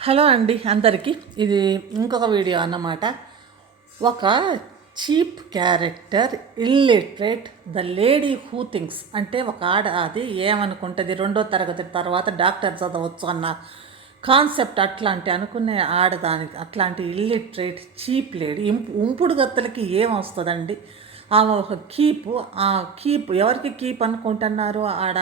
Hello అండి అందరికీ. ఇది ఇంకొక వీడియో అన్నమాట. ఒక cheap character, illiterate, the lady who things అంటే ఒక ఆడ అది ఏమనుకుంటుంది, 2వ తరగతి తర్వాత డాక్టర్ చదవచ్చు అన్న కాన్సెప్ట్ అట్లాంటి అనుకునే ఆడదానికి, అట్లాంటి ఇల్లిటరేట్ చీప్ లేడీ. ఉంపుడు గత్తలకి ఏమొస్తుందండి? ఆమె ఒక కీపు. ఆ కీప్ ఎవరికి కీప్ అనుకుంటున్నారు? ఆడ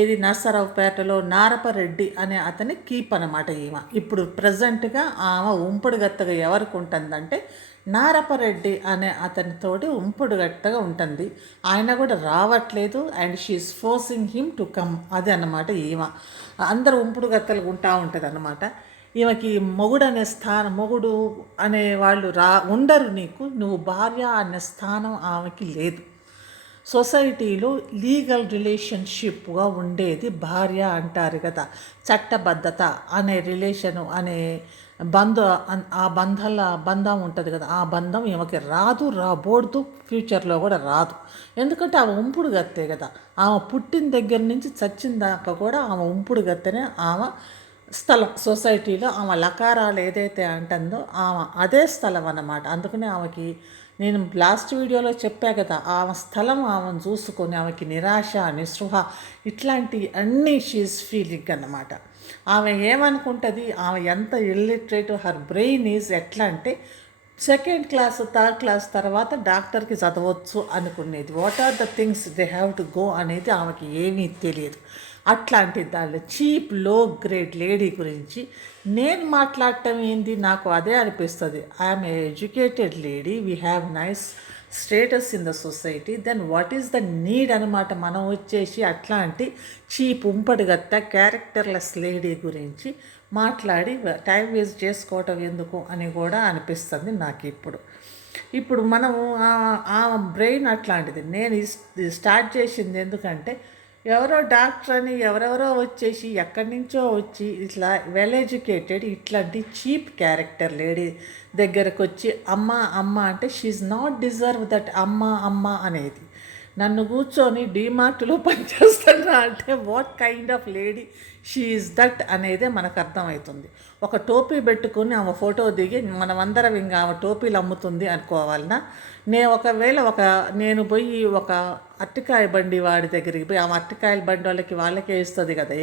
ఏది నర్సరావుపేటలో నారపరెడ్డి అనే అతని కీప్ అనమాట ఈమె. ఇప్పుడు ప్రజెంట్గా ఆమె ఉంపుడుగత్తగా ఎవరికి ఉంటుందంటే నారపరెడ్డి అనే అతనితోటి ఉంపుడుగత్తగా ఉంటుంది. ఆయన కూడా రావట్లేదు and she's forcing him to come. అది అన్నమాట ఈమె. అందరూ ఉంపుడుగత్తలు ఉంటా ఉంటుంది అన్నమాట. ఈమెకి మొగుడు అనే స్థానం, మొగుడు అనే వాళ్ళు ఉండరు. నువ్వు భార్య అనే స్థానం ఆమెకి లేదు. సొసైటీలో లీగల్ రిలేషన్షిప్గా ఉండేది భార్య అంటారు కదా. చట్టబద్ధత అనే రిలేషను అనే ఆ బంధం ఉంటుంది కదా. ఆ బంధం ఈమెకి రాబోదు, ఫ్యూచర్లో కూడా రాదు. ఎందుకంటే ఆమె ఉంపుడు గత్తే కదా. ఆమె పుట్టిన దగ్గర నుంచి చచ్చిన దాకా కూడా ఆమె ఉంపుడు గత్తెనే. ఆమె స్థలం సొసైటీలో ఆమె లకారాలు ఏదైతే అంటుందో ఆమె అదే స్థలం అన్నమాట. అందుకనే ఆమెకి నేను లాస్ట్ వీడియోలో చెప్పా కదా, ఆమె స్థలం ఆమెను చూసుకొని ఆమెకి నిరాశ, నిస్పృహ ఇట్లాంటి అన్నీ షీఈస్ ఫీలింగ్ అన్నమాట. ఆమె ఏమనుకుంటుంది, ఆమె ఎంత ఇల్లిటరేట్, హర్ బ్రెయిన్ ఈజ్ ఎట్లా అంటే 2nd క్లాస్ 3rd క్లాస్ తర్వాత డాక్టర్కి చదవచ్చు అనుకునేది. What are the things they have to go అనేది ఆమెకి ఏమీ తెలియదు. అట్లాంటి దానిలో చీప్ లో గ్రేడ్ లేడీ గురించి నేను మాట్లాడటం ఏంది, నాకు అదే అనిపిస్తుంది. I'm a educated lady, we have nice status in the society, then what is the need అనమాట. మనం వచ్చేసి అట్లాంటి చీప్ ఉంపడిగత్త క్యారెక్టర్లెస్ లేడీ గురించి మాట్లాడి టైం వేస్ట్ చేసుకోవటం ఎందుకు అని కూడా అనిపిస్తుంది నాకు. ఇప్పుడు మనము ఆ బ్రెయిన్ అట్లాంటిది. నేను స్టార్ట్ చేసింది ఎందుకంటే ఎవరో డాక్టర్ అని ఎవరెవరో వచ్చేసి ఎక్కడి నుంచో వచ్చి ఇట్లా వెల్ ఎడ్యుకేటెడ్ ఇట్లాంటి చీప్ క్యారెక్టర్ లేడీ దగ్గరకు వచ్చి అమ్మ అమ్మ అంటే షీఈ్ నాట్ డిజర్వ్ దట్ అమ్మ అమ్మ అనేది. నన్ను కూర్చొని డీమార్ట్లో పనిచేస్తున్నా అంటే what kind of lady she is that అనేదే మనకు అర్థమవుతుంది. ఒక టోపీ పెట్టుకుని ఆమె ఫోటో దిగి మనమందరం ఇంకా ఆమె టోపీలు అమ్ముతుంది అనుకోవాలన్నా. నేను పోయి ఒక అరటికాయ బండి వాడి దగ్గరికి పోయి, ఆమె అరటికాయల బండి వాళ్ళకే ఇస్తుంది కదా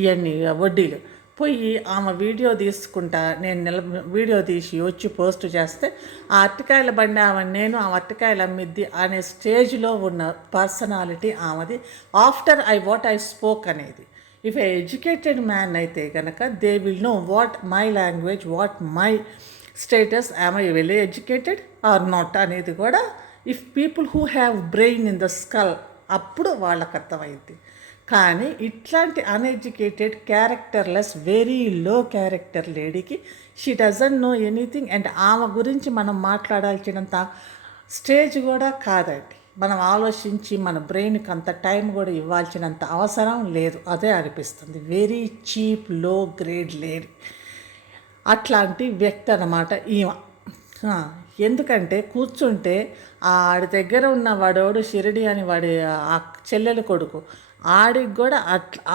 ఇవన్నీ వడ్డీలు, పోయి ఆమె వీడియో తీసుకుంటా, నేను వీడియో తీసి వచ్చి పోస్ట్ చేస్తే ఆ అరటికాయల బండి నేను ఆ అరటికాయలు అమ్మిద్ది అనే స్టేజ్లో ఉన్న పర్సనాలిటీ ఆమెది. ఆఫ్టర్ వాట్ ఐ స్పోక్ అనేది. ఇఫ్ ఏ ఎడ్యుకేటెడ్ మ్యాన్ అయితే కనుక they will know what my language, what my status, I'm I well educated or not అనేది కూడా. If people who have brain in the skull అప్పుడు వాళ్ళకి అర్థమైంది. కానీ ఇట్లాంటి uneducated characterless very low character లేడీకి she doesn't know anything. And ఆమె గురించి మనం మాట్లాడాల్సినంత స్టేజ్ కూడా కాదండి. మనం ఆలోచించి మన బ్రెయిన్కి అంత టైం కూడా ఇవ్వాల్సినంత అవసరం లేదు. అదే అనిపిస్తుంది. వెరీ చీప్ లో గ్రేడ్ లేడీ అట్లాంటి వ్యక్తి అన్నమాట ఈమె. ఎందుకంటే కూర్చుంటే ఆడి దగ్గర ఉన్న వాడోడు షిరిడి అని వాడి ఆ చెల్లెలు కొడుకు, ఆడికి కూడా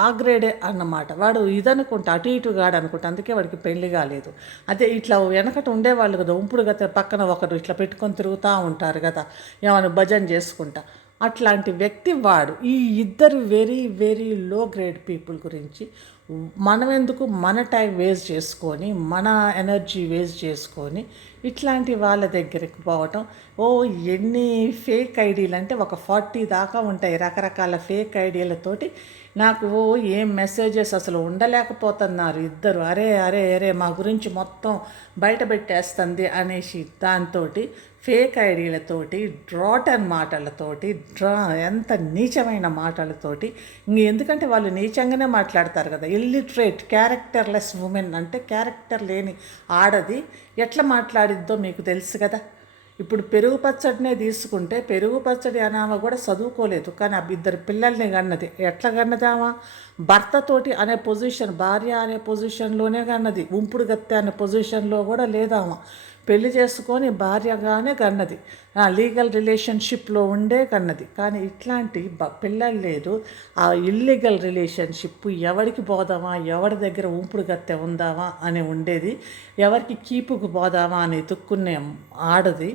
ఆ గ్రేడే అన్నమాట. వాడు ఇదనుకుంటా అటు ఇటుగాడు అనుకుంటా, అందుకే వాడికి పెళ్లి కాలేదు. అదే ఇట్లా వెనకట ఉండేవాళ్ళు కదా, ఉంపుడు గత పక్కన ఒకరు ఇట్లా పెట్టుకొని తిరుగుతూ ఉంటారు కదా, ఏమైనా భజన చేసుకుంటా. అట్లాంటి వ్యక్తి వాడు. ఈ ఇద్దరు very very low grade people గురించి మనం ఎందుకు మన టైం వేస్ట్ చేసుకొని, మన ఎనర్జీ వేస్ట్ చేసుకొని ఇట్లాంటి వాళ్ళ దగ్గరికి పోవటం. ఎన్ని ఫేక్ ఐడీలు అంటే ఒక 40 దాకా ఉంటాయి రకరకాల ఫేక్ ఐడీలతోటి. నాకు ఏం మెసేజెస్ అసలు ఉండలేకపోతున్నారు ఇద్దరు. అరే అరే అరే మా గురించి మొత్తం బయట పెట్టేస్తుంది అనేసి దాంతో ఫేక్ ఐడీలతోటి, డ్రాటన్ మాటలతోటి, ఎంత నీచమైన మాటలతోటి. ఎందుకంటే వాళ్ళు నీచంగానే మాట్లాడతారు కదా. ఇల్లిటరేట్ క్యారెక్టర్లెస్ ఉమెన్ అంటే క్యారెక్టర్ లేని ఆడది ఎట్లా మాట్లాడిద్దో మీకు తెలుసు కదా. ఇప్పుడు పెరుగు పచ్చడినే తీసుకుంటే, పెరుగు పచ్చడి అనామ కూడా చదువుకోలేదు, కానీ ఇద్దరు పిల్లల్ని కన్నది. ఎట్లా కన్నదామా? భర్తతోటి అనే పొజిషన్, భార్య అనే పొజిషన్లోనే కన్నది. ఉంపుడు గత్తె అనే పొజిషన్లో కూడా లేదామా. పెళ్లి చేసుకొని భార్యగానే కన్నది, లీగల్ రిలేషన్షిప్లో ఉండే కన్నది. కానీ ఇట్లాంటి పిల్లలు లేదు, ఆ ఇల్లీగల్ రిలేషన్షిప్ ఎవరికి పోదామా, ఎవరి దగ్గర ఉంపుడు గత్తె ఉందామా అని ఉండేది, ఎవరికి కీపుకు పోదామా అని ఎతుక్కునే ఆడది.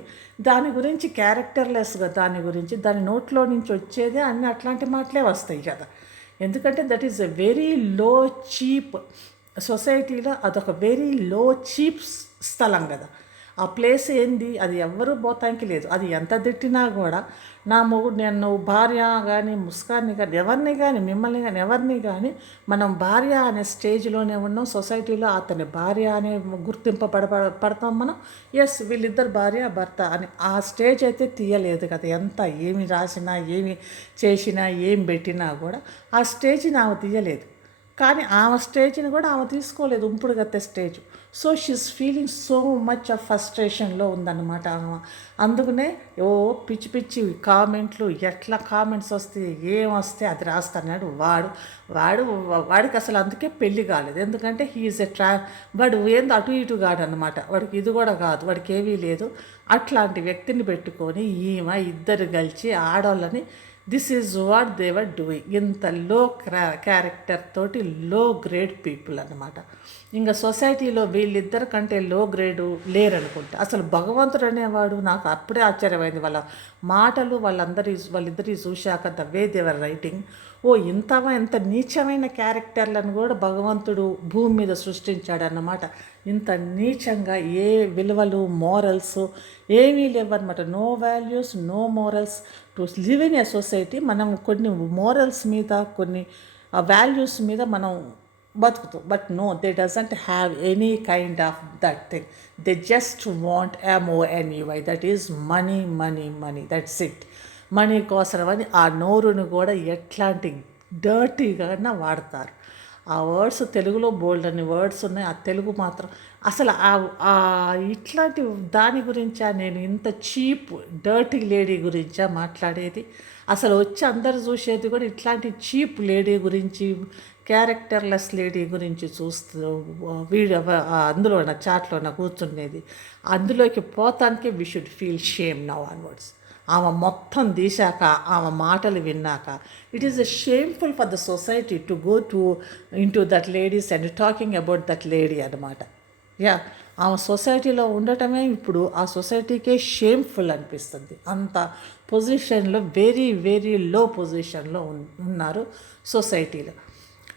దాని గురించి క్యారెక్టర్లెస్గా దాని నోట్లో నుంచి వచ్చేదే అన్ని అట్లాంటి మాటలే వస్తాయి కదా. ఎందుకంటే that is a very low cheap సొసైటీలో, అదొక వెరీ లో చీప్ స్థలం కదా. ఆ ప్లేస్ ఏంది, అది ఎవ్వరూ పోతానికి లేదు. అది ఎంత తిట్టినా కూడా నా మొగుడు, నేను భార్య కానీ ముస్కాన్ని కానీ ఎవరిని కానీ మిమ్మల్ని కానీ ఎవరిని కానీ మనం భార్య అనే స్టేజ్లోనే ఉన్నాం. సొసైటీలో అతని భార్య అనే పడతాం మనం. ఎస్, వీళ్ళిద్దరు భార్య భర్త అని ఆ స్టేజ్ అయితే తీయలేదు కదా. ఎంత ఏమి రాసినా, ఏమి చేసినా, ఏం పెట్టినా కూడా ఆ స్టేజ్ని ఆమె తీయలేదు. కానీ ఆమె స్టేజ్ని కూడా ఆమె తీసుకోలేదు, ఉంపుడు గత్తె stage. So she's feeling so much of ఫ్రస్ట్రేషన్లో ఉందన్నమాట ఆమె. అందుకనే పిచ్చి పిచ్చి కామెంట్లు, ఎట్లా కామెంట్స్ వస్తే ఏం వస్తే అది రాస్తున్నాడు వాడికి అసలు అందుకే పెళ్ళి కాలేదు. ఎందుకంటే హీఈస్ వాడు ఏందో అటు ఇటు కాడు అనమాట. వాడికి ఇది కూడా కాదు, వాడికి ఏమీ లేదు. అట్లాంటి వ్యక్తిని పెట్టుకొని ఈమె ఇద్దరు కలిసి ఆడవాళ్ళని this is what they're doing. ఇంత లో క్యారెక్టర్ తోటి లో గ్రేడ్ పీపుల్ అనమాట. ఇంకా సొసైటీలో వీళ్ళిద్దరి కంటే లో గ్రేడు లేరనుకుంటే. అసలు భగవంతుడు అనేవాడు నాకు అప్పుడే ఆశ్చర్యమైంది. వాళ్ళ మాటలు వాళ్ళిద్దరి చూశాక ద వే దేవర్ రైటింగ్. ఎంత నీచమైన క్యారెక్టర్లను కూడా భగవంతుడు భూమి మీద సృష్టించాడన్నమాట. ఇంత నీచంగా ఏ విలువలు, మోరల్స్ ఏమీ లేవన్నమాట. No values, no morals to live in a society. మనం కొన్ని మోరల్స్ మీద, కొన్ని వాల్యూస్ మీద మనం బతుకుతాం. But no, they doesn't have any kind of that thing. They just want MONEY, that is money money money, that's it. Money కోసమని ఆ నోరును కూడా ఎట్లాంటి డర్టీగా వాడతారు. ఆ వర్డ్స్ తెలుగులో బోల్డ్ అని వర్డ్స్ ఉన్నాయి, ఆ తెలుగు మాత్రం అసలు ఇట్లాంటి దాని గురించా నేను ఇంత చీప్ డర్టీ లేడీ గురించా మాట్లాడేది. అసలు వచ్చి అందరు చూసేది కూడా ఇట్లాంటి చీప్ లేడీ గురించి, క్యారెక్టర్లెస్ లేడీ గురించి చూస్తూ వీడియో అందులో చాట్లో కూర్చునేది. అందులోకి పోతానికి we should feel shame now onwards. ఆమె మొత్తం తీశాక, ఆమె మాటలు విన్నాక, it is a shameful for the society to go into that ladies and talking about that lady అనమాట. ఆమె సొసైటీలో ఉండటమే ఇప్పుడు ఆ సొసైటీకే షేమ్ఫుల్ అనిపిస్తుంది. అంత పొజిషన్లో, వెరీ వెరీ లో పొజిషన్లో ఉన్నారు సొసైటీలో.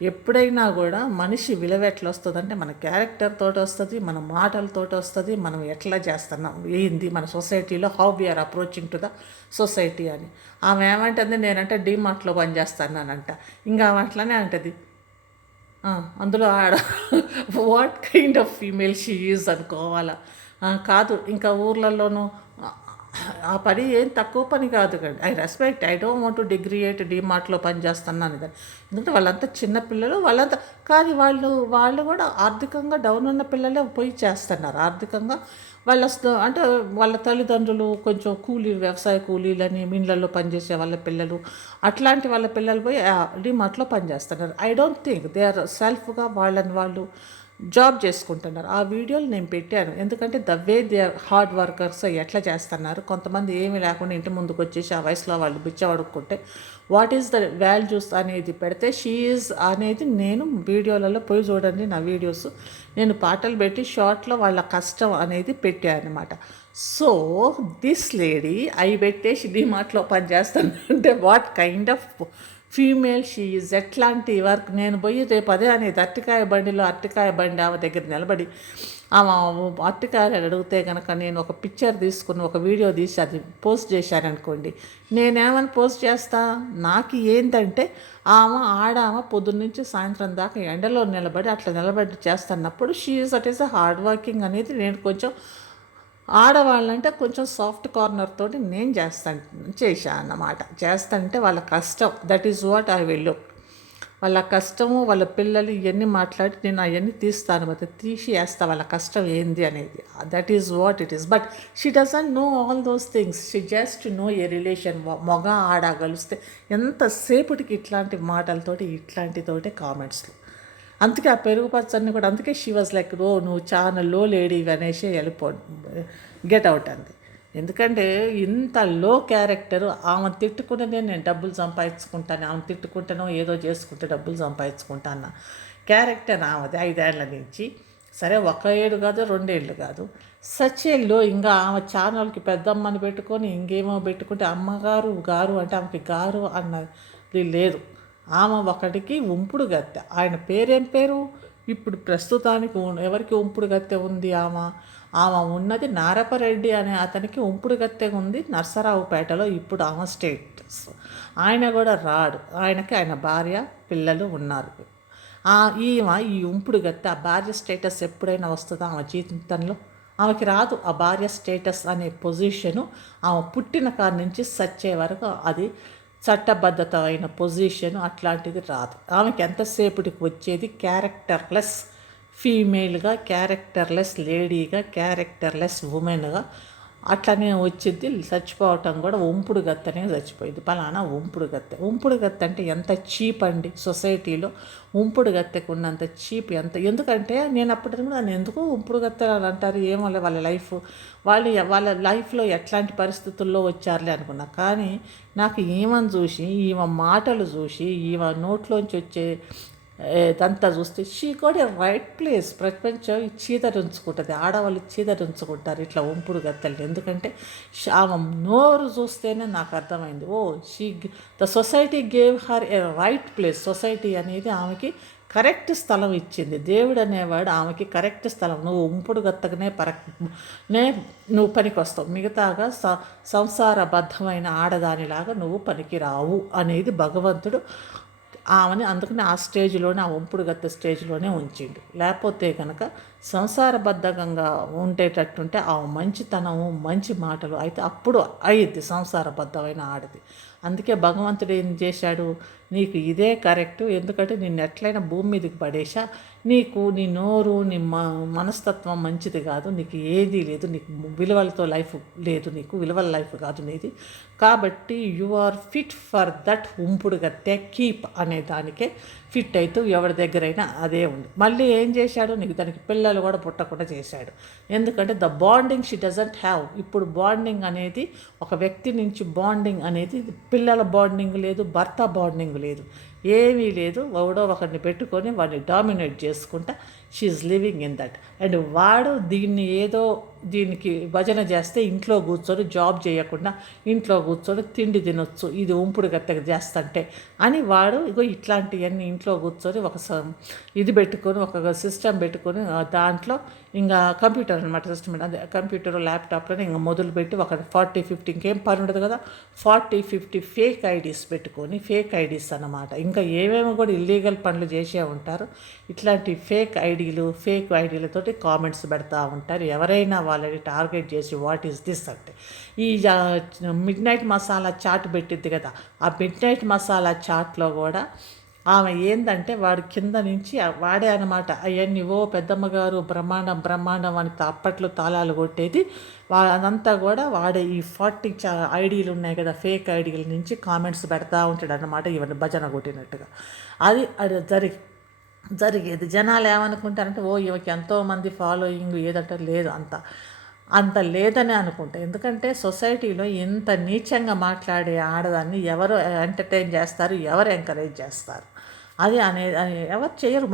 ఎప్పుడైనా కూడా మనిషి విలువ ఎట్లా వస్తుందంటే మన క్యారెక్టర్ తోటి వస్తుంది, మన మాటలతోటి వస్తుంది, మనం ఎట్లా చేస్తున్నాం ఏంది మన సొసైటీలో, how we're approaching to the society అని. ఆమె ఏమంటుంది, నేనంటే డీమార్ట్లో పనిచేస్తానంట. ఇంకా ఆమె అట్లనే అంటది. అందులో what kind of female she is అనుకోవాలా. కాదు, ఇంకా ఊర్లలోనూ ఆ పని ఏం తక్కువ పని కాదు కండి. I respect, I don't want to degrade డీమార్ట్లో పనిచేస్తున్నాను ఇది. ఎందుకంటే వాళ్ళంతా చిన్నపిల్లలు, వాళ్ళంతా. కానీ వాళ్ళు కూడా ఆర్థికంగా డౌన్ ఉన్న పిల్లలే పోయి చేస్తున్నారు. ఆర్థికంగా అంటే వాళ్ళ తల్లిదండ్రులు కొంచెం వ్యవసాయ కూలీలని మిన్లలో పనిచేసే వాళ్ళ పిల్లలు, అట్లాంటి వాళ్ళ పిల్లలు పోయి డీమార్ట్లో పనిచేస్తున్నారు. I don't think they are సెల్ఫ్గా వాళ్ళు జాబ్ చేసుకుంటున్నారు. ఆ వీడియోలు నేను పెట్టాను. ఎందుకంటే the way they are hard workers ఎట్లా చేస్తున్నారు. కొంతమంది ఏమీ లేకుండా ఇంటి ముందుకు వచ్చేసి ఆ వయసులో వాళ్ళు బిచ్చవడుక్కుంటే వాట్ ఈస్ ద వాల్యూస్ అనేది పెడితే షీ ఈజ్ అనేది నేను వీడియోలలో పోయి చూడండి. నా వీడియోస్ నేను పాటలు పెట్టి షార్ట్లో వాళ్ళ కష్టం అనేది పెట్టాను అనమాట. సో దిస్ లేడీ పెట్టేసి డీమార్ట్లో పనిచేస్తాను అంటే what kind of female she is. ఎట్లాంటి వర్క్. నేను పోయి రేపు అదే అనేది అరటికాయ బండి ఆమె దగ్గర నిలబడి ఆమె అరటికాయలు అడిగితే కనుక నేను ఒక పిక్చర్ తీసుకుని ఒక వీడియో తీసి అది పోస్ట్ చేశాననుకోండి, నేనేమని పోస్ట్ చేస్తా. నాకు ఏంటంటే ఆమె పొద్దున్న నుంచి సాయంత్రం దాకా ఎండలో నిలబడి చేస్తున్నప్పుడు she is at is hard working అనేది నేను కొంచెం ఆడవాళ్ళంటే కొంచెం సాఫ్ట్ కార్నర్ తోటి నేను చేశాను అన్నమాట. చేస్తుంటే వాళ్ళ కష్టం, that is what I will. వాళ్ళ కష్టము, వాళ్ళ పిల్లలు ఇవన్నీ మాట్లాడి నేను అవన్నీ తీస్తాను, మరి తీసి వేస్తా వాళ్ళ కష్టం ఏంది అనేది. That is what it is. But she doesn't know all those things. She just know a relation. మగ ఆడ కలిస్తే ఎంతసేపటికి ఇట్లాంటి మాటలతోటి ఇట్లాంటితోటి కామెంట్స్లు. అందుకే ఆ పెరుగు పచ్చడిని కూడా అందుకే షీ వాజ్ లైక్ ఓ నువ్వు చాలా లో లేడీ అనేసి గెట్ అవుట్ అంది. ఎందుకంటే ఇంత లో క్యారెక్టర్ ఆమె తిట్టుకుంటేనే నేను డబ్బులు సంపాదించుకుంటాను, ఆమె తిట్టుకుంటానో ఏదో చేసుకుంటే డబ్బులు సంపాదించుకుంటాను క్యారెక్టర్ ఆమెది 5 ఏళ్ల నుంచి. సరే 1 ఏడు కాదు 2 ఏళ్ళు కాదు, సచ్చేళ్ళు ఇంకా ఆమె ఛానల్కి పెద్దమ్మని పెట్టుకొని ఇంకేమో పెట్టుకుంటే అమ్మగారు గారు అంటే ఆమెకి గారు అన్నది లేదు. ఆమె ఒకటికి ఉంపుడు గత్తె. ఆయన పేరేం పేరు ఇప్పుడు ప్రస్తుతానికి ఎవరికి ఉంపుడు గత్తె ఉంది? ఆమె ఉన్నది నారపరెడ్డి అనే అతనికి ఉంపుడు గత్తె ఉంది నర్సరావుపేటలో. ఇప్పుడు ఆమె స్టేటస్ ఆయన కూడా రాడు. ఆయన భార్య పిల్లలు ఉన్నారు. ఈమె ఈ ఉంపుడు గత్తె ఆ భార్య స్టేటస్ ఎప్పుడైనా వస్తుందా ఆమె జీవితంలో? ఆమెకి రాదు. ఆ భార్య స్టేటస్ అనే పొజిషను ఆమె పుట్టిన కాడి నుంచి సచ్చే వరకు అది చట్టబద్ధత అయిన పొజిషన్ అట్లాంటిది రాదు. ఆమెకి ఎంతసేపటికి వచ్చేది క్యారెక్టర్లెస్ ఫీమేల్గా, క్యారెక్టర్లెస్ లేడీగా, క్యారెక్టర్లెస్ ఉమెన్గా అట్లనే వచ్చింది. చచ్చిపోవటం కూడా ఉంపుడు గత్తనే చచ్చిపోయింది. పలానా ఉంపుడు గత్తె. ఉంపుడు గత్తె అంటే ఎంత చీప్ అండి సొసైటీలో. ఉంపుడు గత్తెకు ఉన్నంత చీప్ ఎందుకంటే నేను అప్పటికి కూడా నన్ను ఎందుకు ఉంపుడు గత్తె అని అంటారు, ఏమో వాళ్ళ లైఫ్ వాళ్ళ లైఫ్లో ఎట్లాంటి పరిస్థితుల్లో వచ్చారులే అనుకున్నా. కానీ నాకు ఈమెను చూసి, ఈమె మాటలు చూసి, ఈమె నోట్లోంచి వచ్చే ఇదంతా చూస్తే షీ కూడా రైట్ ప్లేస్. ప్రపంచం చీదరించుకుంటుంది, ఆడవాళ్ళు చీదరించుకుంటారు ఇట్లా ఉంపుడు గత్తెలు. ఎందుకంటే ఆమె నోరు చూస్తేనే నాకు అర్థమైంది, oh the society gave her a right place. Society అనేది ఆమెకి కరెక్ట్ స్థలం ఇచ్చింది. దేవుడు అనేవాడు ఆమెకి కరెక్ట్ స్థలం. నువ్వు ఉంపుడు గత్తకనే నువ్వు పనికి వస్తావు, మిగతాగా సంసారబద్ధమైన ఆడదానిలాగా నువ్వు పనికిరావు అనేది భగవంతుడు ఆమెని అందుకని ఆ స్టేజ్లోనే ఆ ఉంపుడు గత్తె స్టేజ్లోనే ఉంచిండు. లేకపోతే కనుక సంసారబద్ధంగా ఉండేటట్టుంటే ఆ మంచితనము మంచి మాటలు అయితే అప్పుడు అయ్యిద్ది సంసారబద్ధమైన ఆడది. అందుకే భగవంతుడు ఏం చేశాడు, నీకు ఇదే కరెక్టు. ఎందుకంటే నిన్ను ఎట్లయినా భూమి మీదకి పడేసా, నీకు నీ నోరు నీ మనస్తత్వం మంచిది కాదు, నీకు ఏదీ లేదు, నీకు విలువలతో లైఫ్ లేదు, నీకు విలువల లైఫ్ కాదు నీది. కాబట్టి you are fit for that ఉంపుడు గత్తె కీప్ అనే దానికే ఫిట్ అవుతూ ఎవరి దగ్గరైనా అదే ఉంది. మళ్ళీ ఏం చేశాడు, నీకు దానికి పిల్లలు కూడా పుట్టకుండా చేశాడు. ఎందుకంటే the bonding she doesn't have. ఇప్పుడు బాండింగ్ అనేది ఒక వ్యక్తి నుంచి బాండింగ్ అనేది పిల్లల బాండింగ్ లేదు, భర్త బాండింగ్ లేదు, ఏమీ లేదు. ఎవడో ఒకరిని పెట్టుకొని వాడిని డామినేట్ చేసుకుంటా she's living in that. And వాడు దీనికి భజన చేస్తే ఇంట్లో కూర్చొని జాబ్ చేయకుండా ఇంట్లో కూర్చొని తిండి తినొచ్చు, ఇది ఉంపుడు గత్తెగా చేస్తుంటే అని వాడు ఇట్లాంటివన్నీ ఇంట్లో కూర్చొని ఒక ఇది పెట్టుకొని ఒక సిస్టమ్ పెట్టుకొని దాంట్లో ఇంకా కంప్యూటర్ అనమాట సిస్టమ్, అదే కంప్యూటర్ ల్యాప్టాప్లో ఇంకా మొదలుపెట్టి ఒక 40-50 ఇంకేం పని ఉండదు కదా, 40-50 ఫేక్ ఐడీస్ పెట్టుకొని, ఫేక్ ఐడీస్ అన్నమాట. ఇంకా ఏమేమో కూడా ఇల్లీగల్ పనులు చేసే ఉంటారు. ఇట్లాంటి ఫేక్ ఐడీలతోటి కామెంట్స్ పెడతా ఉంటారు. ఎవరైనా వాళ్ళని టార్గెట్ చేసి వాట్ ఈస్ దిస్ అంటే ఈ మిడ్ నైట్ మసాలా చాట్ పెట్టిద్ది కదా, ఆ మిడ్ నైట్ మసాలా చాట్లో కూడా ఆమె ఏందంటే వాడి కింద నుంచి వాడే అనమాట అవన్నీ పెద్దమ్మగారు బ్రహ్మాండం అని అప్పట్లో తాళాలు కొట్టేది. అదంతా కూడా వాడే ఈ 40 ఐడీలు ఉన్నాయి కదా, ఫేక్ ఐడీల నుంచి కామెంట్స్ పెడతా ఉంటాడు అన్నమాట, ఇవన్నీ భజన కొట్టినట్టుగా. అది జరిగేది. జనాలు ఏమనుకుంటారంటే ఈమెకి ఎంతోమంది ఫాలోయింగ్ ఏదంటే లేదు, అంత లేదని అనుకుంటా. ఎందుకంటే సొసైటీలో ఇంత నీచంగా మాట్లాడే ఆడదాన్ని ఎవరు ఎంటర్టైన్ చేస్తారు, ఎవరు ఎంకరేజ్ చేస్తారు? అది ఎవరు చేయరు.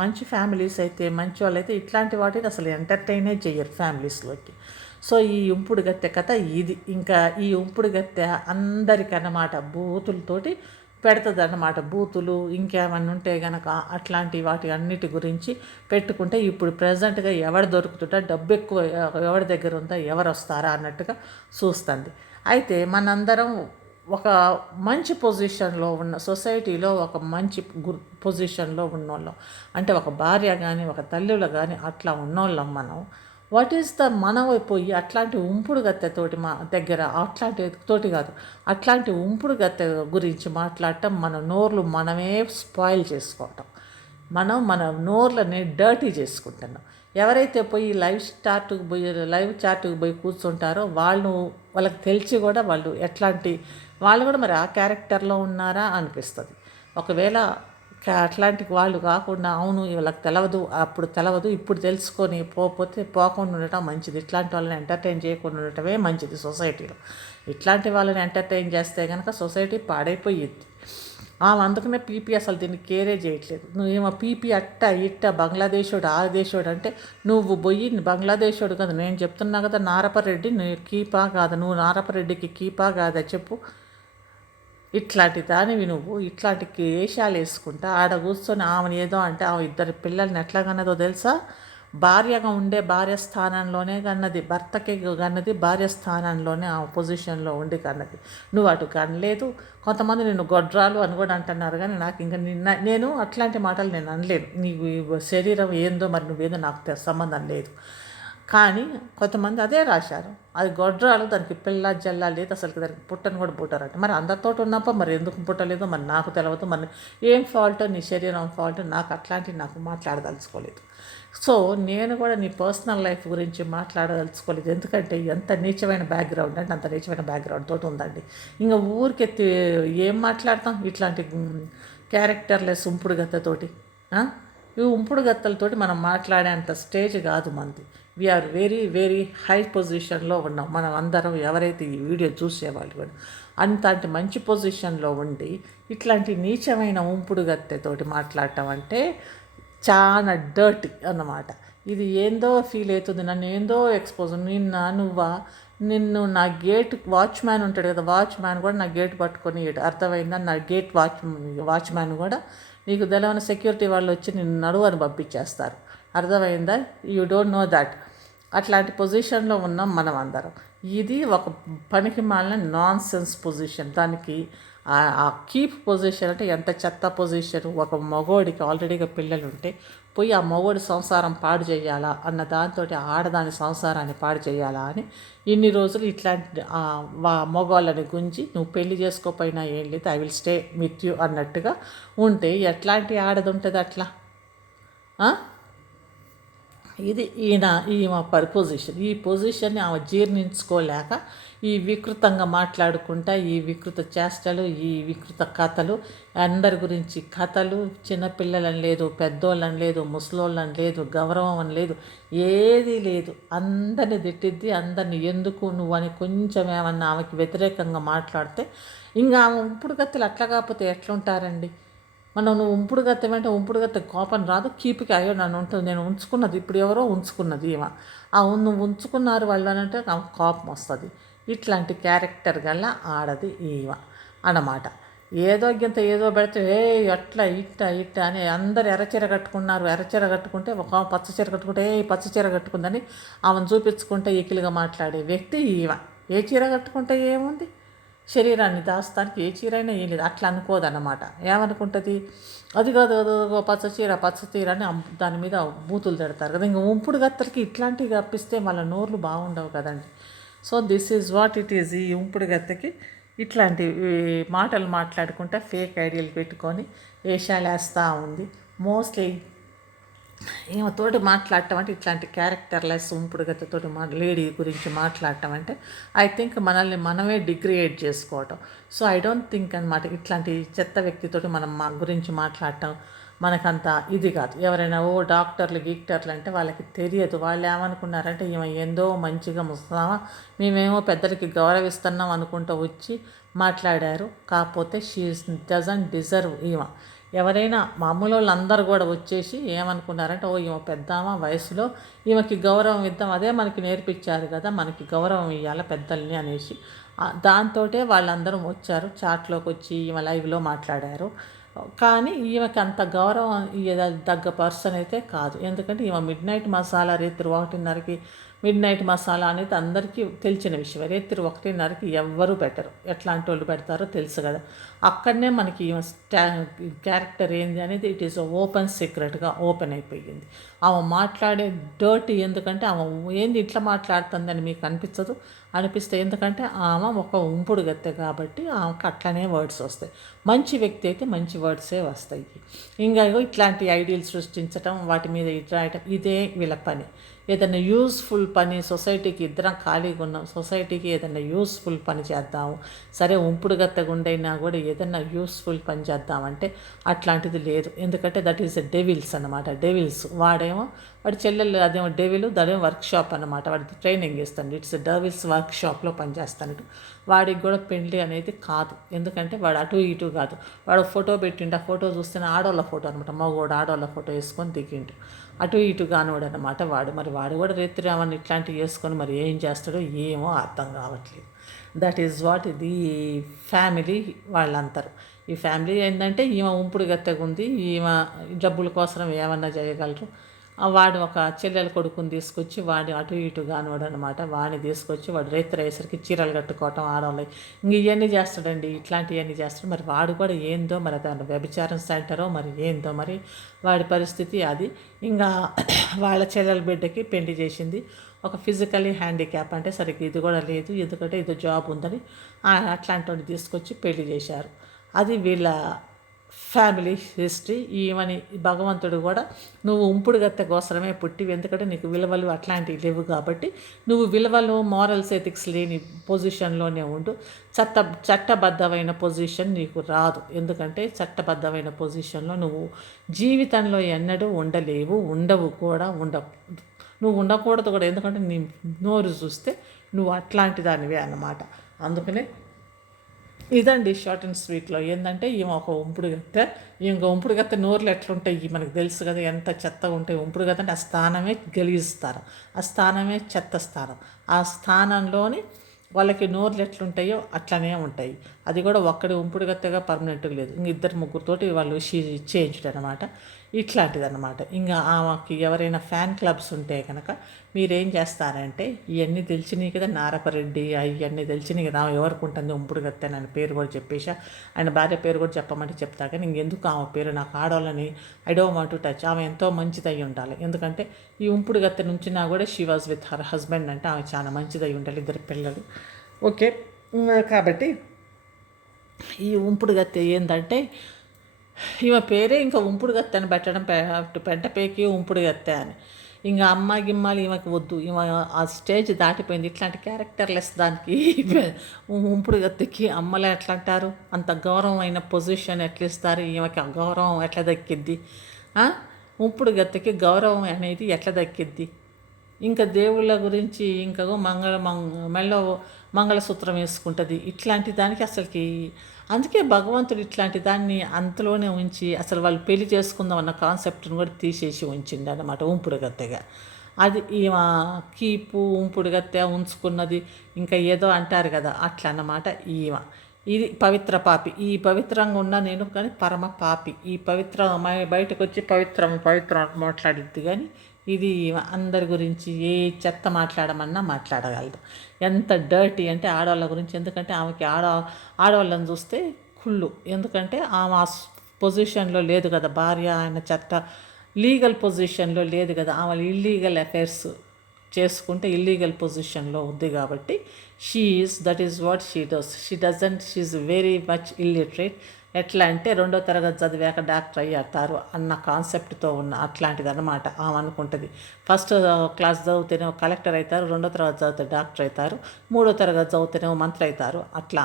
మంచి ఫ్యామిలీస్ అయితే, మంచి వాళ్ళు అయితే ఇట్లాంటి వాటిని అసలు ఎంటర్టైనే చేయరు ఫ్యామిలీస్లోకి. సో ఈ ఉంపుడు గత్తె కథ ఇది. ఇంకా ఈ ఉంపుడు గత్తె అందరికన్నమాట బూతులతోటి పెడుతుంది అన్నమాట. బూతులు ఇంకేమన్నా ఉంటే కనుక అట్లాంటి వాటి అన్నిటి గురించి పెట్టుకుంటే ఇప్పుడు ప్రజెంట్గా ఎవరు దొరుకుతుంటా, డబ్బు ఎక్కువ ఎవరి దగ్గర ఉందా, ఎవరు వస్తారా అన్నట్టుగా చూస్తుంది. అయితే మనందరం ఒక మంచి పొజిషన్లో ఉన్న సొసైటీలో ఒక మంచి పొజిషన్లో ఉన్నోళ్ళం అంటే ఒక భార్య కానీ ఒక తల్లులు కానీ అట్లా ఉన్నోళ్ళం మనం. వాట్ ఈస్ మనం పోయి అట్లాంటి ఉంపుడు గత్తెతోటి మా దగ్గర అట్లాంటి తోటి కాదు, అట్లాంటి ఉంపుడు గత్తె గురించి మాట్లాడటం, మన నోర్లు మనమే స్పాయిల్ చేసుకోవటం, మన నోర్లని డర్టీ చేసుకుంటున్నాం. ఎవరైతే పోయి లైవ్ చాట్కి పోయి కూర్చుంటారో వాళ్ళకి తెలిసి కూడా వాళ్ళు కూడా మరి ఆ క్యారెక్టర్లో ఉన్నారా అనిపిస్తుంది. ఒకవేళ అట్లాంటి వాళ్ళు కాకుండా అవును వీళ్ళకి తెలవదు, అప్పుడు తెలవదు, ఇప్పుడు తెలుసుకొని పోతే పోకుండా ఉండటం మంచిది. ఇట్లాంటి వాళ్ళని ఎంటర్టైన్ చేయకుండా ఉండటమే మంచిది సొసైటీలో. ఇట్లాంటి వాళ్ళని ఎంటర్టైన్ చేస్తే కనుక సొసైటీ పాడైపోయిద్ది. అందుకనే పీపీ అసలు దీన్ని కేరే చేయట్లేదు. నువ్వేమో పీపీ అట్ట ఇట్ట బంగ్లాదేశోడు ఆ దేశోడు అంటే నువ్వు పోయి బంగ్లాదేశోడు కదా, నేను చెప్తున్నా కదా నారపరెడ్డి కీపా కాదా, నువ్వు నారపరెడ్డికి కీపా కాదా చెప్పు. ఇట్లాంటి దానివి నువ్వు ఇట్లాంటి వేషాలు వేసుకుంటా ఆడ కూర్చొని ఆమెను ఏదో అంటే ఆమె ఇద్దరు పిల్లల్ని ఎట్లా కన్నదో తెలుసా? భార్యగా ఉండే భార్య స్థానంలోనే కన్నది, భర్తకి కన్నది భార్య స్థానంలోనే ఆ పొజిషన్లో ఉండి కన్నది. నువ్వు అటు కనలేదు. కొంతమంది నేను గొడ్రాలు అని కూడా అంటున్నారు, కానీ నాకు ఇంకా నేను అట్లాంటి మాటలు నేను అనలేను. నీకు శరీరం ఏందో మరి నువ్వేదో నాకు సంబంధం లేదు. కానీ కొంతమంది అదే రాశారు, అది గొడ్రాలు, దానికి పిల్ల జల్ల లేదు, అసలు దానికి పుట్టని కూడా పుట్టారంట. మరి అందరితో ఉన్నప్పుడు మరి ఎందుకు పుట్టలేదో మరి నాకు తెలియదు. మరి ఏం ఫాల్ట్, నీ శరీరం ఫాల్ట్, నాకు అట్లాంటివి నాకు మాట్లాడదలుచుకోలేదు. సో నేను కూడా నీ పర్సనల్ లైఫ్ గురించి మాట్లాడదలుచుకోలేదు. ఎందుకంటే ఎంత నీచమైన బ్యాక్గ్రౌండ్ అంటే అంత నీచమైన బ్యాక్గ్రౌండ్ తోటి ఉందండి. ఇంకా ఊరికెత్తి ఏం మాట్లాడతాం ఇట్లాంటి క్యారెక్టర్లెస్ ఉంపుడు గత్తతోటి. ఈ ఉంపుడు గత్తలతోటి మనం మాట్లాడేంత స్టేజ్ కాదు మనది. వీఆర్ వెరీ వెరీ హై పొజిషన్లో ఉన్నాం మనం అందరం. ఎవరైతే ఈ వీడియో చూసేవాళ్ళు కూడా అంతటి మంచి పొజిషన్లో ఉండి ఇట్లాంటి నీచమైన ఉంపుడు గత్తెతోటి మాట్లాడటం అంటే చాలా డర్టీ అన్నమాట. ఇది ఏందో ఫీల్ అవుతుంది, నన్ను ఏందో ఎక్స్పోజ్. నిన్ను నా గేట్ వాచ్మ్యాన్ ఉంటాడు కదా, వాచ్మ్యాన్ కూడా నా గేట్ పట్టుకొని అర్థమైందా? నా గేట్ వాచ్మ్యాన్ కూడా నీకు తెలవని సెక్యూరిటీ వాళ్ళు వచ్చి నిన్ను నడువని పంపించేస్తారు. అర్థమైందా? You don't know that. అట్లాంటి పొజిషన్లో ఉన్నాం మనం అందరం. ఇది ఒక పనికి మాలిన నాన్ సెన్స్ పొజిషన్. దానికి ఆ కీప్ పొజిషన్ అంటే ఎంత చెత్త పొజిషన్. ఒక మగోడికి ఆల్రెడీగా పిల్లలు ఉంటే పోయి ఆ మగోడి సంసారం పాడు చేయాలా అన్న దాంతో ఆడదాని సంసారాన్ని పాడు చేయాలా అని ఇన్ని రోజులు ఇట్లాంటి మగవాళ్ళని గుంజి నువ్వు పెళ్లి చేసుకోపోయినా ఏం లేదు, I will stay with you అన్నట్టుగా ఉంటే ఎట్లాంటి ఆడది ఉంటుంది అట్లా? ఇది ఈమె పొజిషన్. ఈ పొజిషన్ని ఆమె జీర్ణించుకోలేక ఈ వికృతంగా మాట్లాడుకుంటా ఈ వికృత చేష్టలు, ఈ వికృత కథలు, అందరి గురించి కథలు, చిన్నపిల్లలని లేదు, పెద్దోళ్ళని లేదు, ముసలోళ్ళని లేదు, గౌరవం అని లేదు, ఏదీ లేదు. అందరిని తిట్టిద్ది. అందరిని ఎందుకు నువ్వు అని కొంచెం ఏమన్నా ఆమెకి వ్యతిరేకంగా మాట్లాడితే ఇంకా ఆమె ఉంపుడు గత్తెలు అట్లా కాకపోతే ఎట్లుంటారండి? నువ్వు ఉంపుడు గత్తెమంటే ఉంపుడు గత్తె కోపం రాదు, కీపుకి అయ్యో నన్ను ఉంటుంది, నేను ఉంచుకున్నది, ఇప్పుడు ఎవరో ఉంచుకున్నది ఈమె, నువ్వు ఉంచుకున్నారు వాళ్ళు అని అంటే కోపం వస్తుంది. ఇట్లాంటి క్యారెక్టర్ గల ఆడది ఈమె అన్నమాట. ఏదో గింత ఏదో పెడితే అట్లా ఇట్ట అని అందరు ఎర్రచీర కట్టుకున్నారు. ఎర్రచీర కట్టుకుంటే ఒక పచ్చ చీర కట్టుకుంటే పచ్చ చీర కట్టుకుందని ఆమెను చూపించుకుంటే ఎకిలిగా మాట్లాడే వ్యక్తి ఈమె. ఏ చీర కట్టుకుంటే ఏముంది, శరీరాన్ని దాస్తానికి ఏ చీర అయినా ఏం లేదు అట్లా అనుకోదన్నమాట. ఏమనుకుంటుంది? అది కాదు పచ్చ చీర అని దాని మీద బూతులు తిడతారు కదా. ఇంకా ఉంపుడు గత్తలకి ఇట్లాంటివి కప్పిస్తే వాళ్ళ నోర్లు బాగుండవు కదండి. So this is what it is. ఈ ఉంపుడు గత్తకి ఇట్లాంటి మాటలు మాట్లాడుకుంటే ఫేక్ ఐడియాలు పెట్టుకొని వేషాలు వేస్తూ ఉంది. మోస్ట్లీ ఈమెతోటి మాట్లాడటం అంటే ఇట్లాంటి క్యారెక్టర్లెస్ ఉంపుడు గత్తతోటి లేడీ గురించి మాట్లాడటం అంటే ఐ థింక్ మనల్ని మనమే డిగ్రేడ్ చేసుకోవటం. సో ఐ డోంట్ థింక్ అనమాట ఇట్లాంటి చెత్త వ్యక్తితోటి మనం మా గురించి మాట్లాడటం మనకంత ఇది కాదు. ఎవరైనా డాక్టర్లు గీక్టర్లు అంటే వాళ్ళకి తెలియదు. వాళ్ళు ఏమనుకున్నారంటే ఈమె ఏందో మంచిగా ముస్తామా, మేమేమో పెద్దలకి గౌరవిస్తున్నాం అనుకుంటూ వచ్చి మాట్లాడారు. కాకపోతే షీ డజంట్ డిజర్వ్ ఈమె. ఎవరైనా మామూలు వాళ్ళందరూ కూడా వచ్చేసి ఏమనుకున్నారంటే ఈమె పెద్దామా వయసులో, ఈమెకి గౌరవం ఇద్దాం, అదే మనకి నేర్పించారు కదా, మనకి గౌరవం ఇవ్వాలి పెద్దల్ని అనేసి దాంతో వాళ్ళందరూ వచ్చారు. చాట్లోకి వచ్చి ఈమె లైవ్లో మాట్లాడారు. కానీ ఈమెకి అంత గౌరవం తగ్గ పర్సన్ అయితే కాదు. ఎందుకంటే ఈమె మిడ్ నైట్ మసాలా రేత్రి 1:30కి మిడ్ మసాలా అనేది అందరికీ తెలిసిన విషయం. రేత్రి 1:30కి ఎవ్వరూ పెట్టరు. ఎట్లాంటి వాళ్ళు పెడతారో తెలుసు కదా. అక్కడనే మనకి క్యారెక్టర్ ఏంది అనేది ఇట్ ఈస్ ఓపెన్ సీక్రెట్గా ఓపెన్ అయిపోయింది. ఆమె మాట్లాడే డర్టీ ఎందుకంటే ఆమె ఏంది ఇట్లా మాట్లాడుతుందని మీకు అనిపిస్తే ఎందుకంటే ఆమె ఒక ఉంపుడు గత్తె కాబట్టి ఆమెకు అట్లనే వర్డ్స్ వస్తాయి. మంచి వ్యక్తి అయితే మంచి వర్డ్సే వస్తాయి. ఇంకా ఇట్లాంటి ఐడియాలు సృష్టించటం, వాటి మీద రాయటం, ఇదే వీళ్ళ పని. ఏదైనా యూస్ఫుల్ పని సొసైటీకి ఇద్దరం ఖాళీగా ఉన్నాం, సొసైటీకి ఏదైనా యూస్ఫుల్ పని చేద్దాము, సరే ఉంపుడు గత్త గుండైనా కూడా ఏదైనా యూస్ఫుల్ పని చేద్దామంటే అట్లాంటిది లేదు. ఎందుకంటే దట్ ఈస్ డెవిల్స్ అనమాట. డెవిల్స్ వాడి చెల్లెలు అదేమో డెవిల్, దాదేమో వర్క్షాప్ అనమాట. వాడికి ట్రైనింగ్ ఇస్తాడు. ఇట్స్ డెవిల్స్ వర్క్షాప్లో పనిచేస్తాడు. వాడికి కూడా పెళ్ళి అనేది కాదు. ఎందుకంటే వాడు అటు ఇటు కాదు. వాడు ఫోటో పెట్టిండు, ఆ ఫోటో చూస్తేనే ఆడోళ్ళ ఫోటో అనమాట. మగవాడు ఆడోళ్ళ ఫోటో వేసుకొని దిగిండు. అటు ఇటు కానివాడు అనమాట వాడు. మరి వాడు కూడా రేత్రిరామని ఇట్లాంటివి వేసుకొని మరి ఏం చేస్తాడో ఏమో అర్థం కావట్లేదు. దట్ ఈజ్ వాట్ ఇది ఫ్యామిలీ వాళ్ళందరూ. ఈ ఫ్యామిలీ ఏంటంటే ఈమె ఉంపుడు గత్తెగా ఉంది, ఈమె డబ్బుల కోసం ఏమన్నా చేయగలరు. వాడు ఒక చెల్లెల కొడుకుని తీసుకొచ్చి వాడిని అటు ఇటు కానివాడు అనమాట. వాడిని తీసుకొచ్చి వాడు రేత్రి అయ్యేసరికి చీరలు కట్టుకోవటం ఆడవాళ్ళు ఇంక ఇవన్నీ చేస్తాడండి. ఇట్లాంటివన్నీ చేస్తాడు. మరి వాడు కూడా ఏందో మరి దాని వ్యభిచారం సెంటరో మరి ఏందో మరి వాడి పరిస్థితి అది. ఇంకా వాళ్ళ చెల్లెల బిడ్డకి పెళ్లి చేసింది. ఒక ఫిజికలీ హ్యాండిక్యాప్ అంటే సరిగ్గా ఇది కూడా లేదు, ఎందుకంటే ఇది జాబ్ ఉందని అట్లాంటి వాడిని తీసుకొచ్చి పెళ్లి చేశారు. అది వీళ్ళ ఫ్యామిలీ హిస్టరీ. ఈమెని భగవంతుడు కూడా నువ్వు ఉంపుడు గత్తె కోసమే పుట్టివి, ఎందుకంటే నీకు విలువలు అట్లాంటివి లేవు కాబట్టి నువ్వు విలువలు మారల్స్ ఎథిక్స్ లేని పొజిషన్లోనే ఉండు. చట్టబద్ధమైన పొజిషన్ నీకు రాదు. ఎందుకంటే చట్టబద్ధమైన పొజిషన్లో నువ్వు జీవితంలో ఎన్నడూ ఉండలేవు, ఉండవు. నువ్వు ఉండకూడదు కూడా. ఎందుకంటే నీ నోరు చూస్తే నువ్వు అట్లాంటి దానివే అన్నమాట. అందుకనే ఇదండి షార్ట్ అండ్ స్వీట్లో. ఏంటంటే ఈమె ఒక ఉంపుడు గత్తె. ఇంకా ఉంపుడు గత్తె నోరులు ఎట్లుంటాయి మనకు తెలుసు కదా, ఎంత చెత్తగా ఉంటాయి. ఉంపుడు గత్తె అంటే ఆ స్థానమే గలీస్తారు, ఆ స్థానమే చెత్త స్థానం. ఆ స్థానంలోని వాళ్ళకి నోర్లు ఎట్లుంటాయో అట్లనే ఉంటాయి. అది కూడా ఒక్కడి ఉంపుడు గత్తెగా పర్మనెంట్గా లేదు, ఇంక ఇద్దరు ముగ్గురితోటి వాళ్ళు చేయించడం అనమాట. ఇట్లాంటిది అనమాట. ఇంకా ఆమెకి ఎవరైనా ఫ్యాన్ క్లబ్స్ ఉంటే కనుక మీరేం చేస్తారంటే ఇవన్నీ తెలిసినాయి కదా, నారపరెడ్డి అవన్నీ తెలిసినాయి కదా, ఎవరికి ఉంటుంది ఉంపుడు గత్తె అని పేరు కూడా చెప్పేసా. ఆయన భార్య పేరు కూడా చెప్పమంటే చెప్తా, కానీ ఇంకెందుకు ఆమె పేరు నాకు ఆడవాళ్ళని I don't want to touch. ఆమె ఎంతో మంచిదై ఉండాలి. ఎందుకంటే ఈ ఉంపుడు గత్తె నుంచినా కూడా she was with her husband అంటే ఆమె చాలా మంచిదై ఉండాలి, ఇద్దరు పిల్లలు. ఓకే, కాబట్టి ఈ ఉంపుడు గత్తె ఏంటంటే ఈమె పేరే ఇంకా ఉంపుడు గత్తె అని పెట్టడం, పెంటపేకి ఉంపుడు గత్తె అని. ఇంకా అమ్మ గిమ్మాలు ఈమెకి వద్దు, ఈమె ఆ స్టేజ్ దాటిపోయింది. ఇట్లాంటి క్యారెక్టర్లెస్ దానికి ఉంపుడు గత్తెకి అమ్మలే ఎట్లా అంటారు, అంత గౌరవమైన పొజిషన్ ఎట్లా ఇస్తారు, ఈమెకి ఆ గౌరవం ఎట్లా దక్కిద్ది? ఉంపుడు గత్తెకి గౌరవం అనేది ఎట్లా దక్కిద్ది? ఇంకా దేవుళ్ళ గురించి ఇంకా మెళ్ళో మంగళసూత్రం వేసుకుంటుంది. ఇట్లాంటి దానికి అసలుకి అందుకే భగవంతుడు ఇట్లాంటి దాన్ని అంతలోనే ఉంచి అసలు వాళ్ళు పెళ్లి చేసుకుందాం అన్న కాన్సెప్ట్ని కూడా తీసేసి ఉంచింది అన్నమాట ఉంపుడు గత్తెగా. అది ఈమె కీపు ఉంపుడు గత్తె ఉంచుకున్నది ఇంకా ఏదో అంటారు కదా, అట్లా అన్నమాట ఈమె. ఇది పవిత్ర పాపి. ఈ పవిత్రంగా ఉన్నా నేను కానీ పరమ పాపి. ఈ పవిత్ర బయటకు వచ్చి పవిత్రం మాట్లాడిద్ది, కానీ ఇది అందరి గురించి ఏ చెత్త మాట్లాడమన్నా మాట్లాడగలదు. ఎంత డర్టీ అంటే ఆడవాళ్ళ గురించి. ఎందుకంటే ఆమెకి ఆడవాళ్ళని చూస్తే కుళ్ళు. ఎందుకంటే ఆమె ఆ పొజిషన్లో లేదు కదా, భార్య ఆయన లీగల్ పొజిషన్లో లేదు కదా, ఆమె ఇల్లీగల్ అఫైర్స్ చేసుకుంటే ఇల్లీగల్ పొజిషన్లో ఉంది కాబట్టి that is what she is very much illiterate. ఎట్లా అంటే 2వ తరగతి చదివాక డాక్టర్ అయ్యారు అన్న కాన్సెప్ట్తో ఉన్న అట్లాంటిది అనమాట ఆమె అనుకుంటుంది. ఫస్ట్ క్లాస్ చదివితేనేమో కలెక్టర్ అవుతారు, 2వ తరగతి చదివితే డాక్టర్ అవుతారు, 3వ తరగతి చదివితేనేమో మంత్రి అవుతారు. అట్లా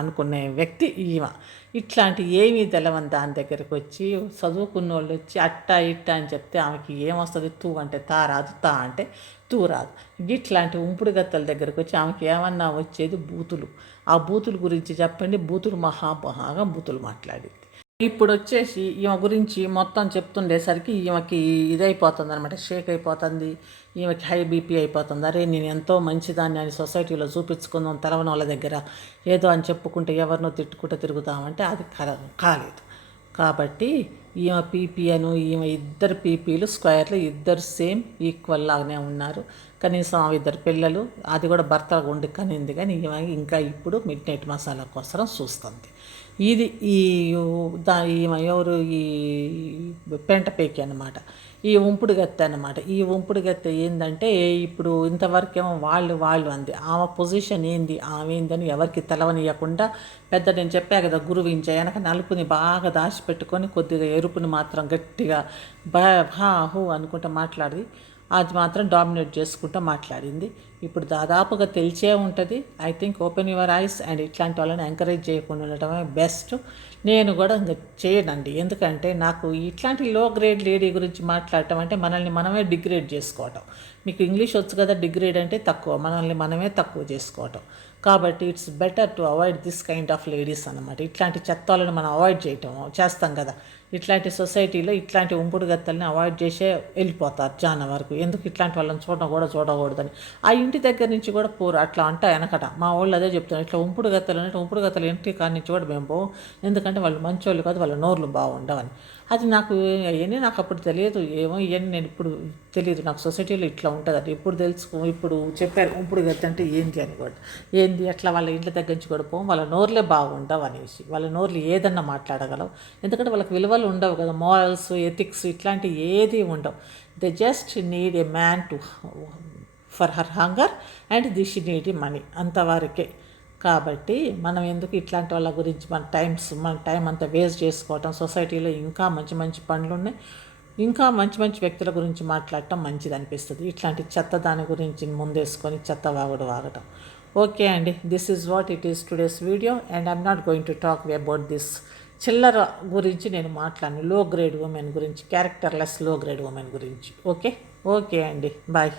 అనుకునే వ్యక్తి ఈమె. ఇట్లాంటి ఏమీ తెలవని దాని దగ్గరికి వచ్చి చదువుకున్న వాళ్ళు వచ్చి అట్టా ఇట్టా అని చెప్తే ఆమెకి ఏమొస్తుంది? తూ అంటే తా రాదు, తా అంటే తూ రాదు. ఇట్లాంటి ఉంపుడు గత్తెల దగ్గరికి వచ్చి ఆమెకి ఏమన్నా వచ్చేది బూతులు. ఆ బూతుల గురించి చెప్పండి. బూతులు మహాగా బూతులు మాట్లాడింది. ఇప్పుడు వచ్చేసి ఈమె గురించి మొత్తం చెప్తుండేసరికి ఈమెకి ఇదైపోతుంది అనమాట, షేక్ అయిపోతుంది. ఈమెకి హై బీపీ అయిపోతుంది. అరే నేను ఎంతో మంచిదాన్ని అని సొసైటీలో చూపించుకుందాం తెలవని వాళ్ళ దగ్గర ఏదో అని చెప్పుకుంటే ఎవరినో తిట్టుకుంటూ తిరుగుతామంటే అది కాలేదు. కాబట్టి ఈమె పీపీ ఈమె ఇద్దరు పీపీలు స్క్వేర్లు, ఇద్దరు సేమ్ ఈక్వల్ లాగానే ఉన్నారు. కనీసం ఆ ఇద్దరు పిల్లలు, అది కూడా భర్త ఉండి కనింది, కానీ ఈమె ఇంకా ఇప్పుడు మిడ్ నైట్ మసాలా కోసం చూస్తుంది. ఇది ఈమె ఎవరు? ఈ పెంటపేకి అనమాట, ఈ ఉంపుడు గత్తె అనమాట. ఈ ఉంపుడు గత్తె ఏంటంటే ఇప్పుడు ఇంతవరకేమో వాళ్ళు అంది. ఆమె పొజిషన్ ఏంది, ఆమె ఏందని ఎవరికి తెలవనియకుండా నేను చెప్పా కదా, గురువించ వెనక నలుపుని బాగా దాచిపెట్టుకొని కొద్దిగా ఎరుపుని మాత్రం గట్టిగా హూ అనుకుంటూ మాట్లాడి అది మాత్రం డామినేట్ చేసుకుంటూ మాట్లాడింది. ఇప్పుడు దాదాపుగా తెలిసే ఉంటుంది. I think open your eyes and ఇట్లాంటి వాళ్ళని ఎంకరేజ్ చేయకుండా ఉండటమే బెస్ట్. నేను కూడా ఇంకా చేయనండి, ఎందుకంటే నాకు ఇట్లాంటి లో గ్రేడ్ లేడీ గురించి మాట్లాడటం అంటే మనల్ని మనమే డిగ్రేడ్ చేసుకోవటం. మీకు ఇంగ్లీష్ వచ్చు కదా, డిగ్రేడ్ అంటే తక్కువ, మనల్ని మనమే తక్కువ చేసుకోవటం. కాబట్టి it's better to avoid this kind of ladies అన్నమాట. ఇట్లాంటి చెత్తాలను మనం అవాయిడ్ చేస్తాం కదా. ఇట్లాంటి సొసైటీలో ఇట్లాంటి ఉంపుడు గత్తల్ని అవాయిడ్ చేసే వెళ్ళిపోతారు చాలా వరకు. ఎందుకు ఇట్లాంటి వాళ్ళని చూడకూడదని. ఆ ఇంటి దగ్గర నుంచి కూడా పోరు, అట్లా అంట వెనకట మా వాళ్ళు అదే చెప్తున్నారు. ఇట్లా ఉంపుడు గత్తలు ఇంటి కాడి నుంచి కూడా మేము పోవు, ఎందుకంటే వాళ్ళు మంచోళ్ళు కాదు, వాళ్ళ నోర్లు బాగుండవని. అది నాకు అవన్నీ నాకు అప్పుడు తెలియదు. ఏమో ఇవన్నీ నేను ఇప్పుడు తెలియదు నాకు సొసైటీలో ఇట్లా ఉంటుందండి. ఇప్పుడు చెప్పారు ఉంపుడు గత్త అంటే ఏంటి అని కూడా. ఏంది అట్లా వాళ్ళ ఇంట్ల దగ్గర నుంచి కూడా పోం, వాళ్ళ నోర్లే బాగుండవు అనేసి. వాళ్ళ నోర్లు ఏదన్నా మాట్లాడగలవు, ఎందుకంటే వాళ్ళకి విలువలు ఉండవు కదా, మోరల్స్ ఎథిక్స్ ఇట్లాంటివి ఏది ఉండవు. They just need a man to for her hunger and this need money, అంతవరకే. కాబట్టి మనం ఎందుకు ఇట్లాంటి వాళ్ళ గురించి మన టైం అంతా వేస్ట్ చేసుకోవటం. సొసైటీలో ఇంకా మంచి మంచి పనులు ఉన్నాయి, ఇంకా మంచి మంచి వ్యక్తుల గురించి మాట్లాడటం మంచిది అనిపిస్తుంది. ఇట్లాంటి చెత్త దాని గురించి ముందేసుకొని చెత్త వాగటం. ఓకే అండి, this is what it is today's video and I'm not going to talk about this చిల్లర గురించి. నేను మాట్లాడను లో గ్రేడ్ ఉమెన్ గురించి, క్యారెక్టర్లెస్ లో గ్రేడ్ ఉమెన్ గురించి. ఓకే అండి, బాయ్.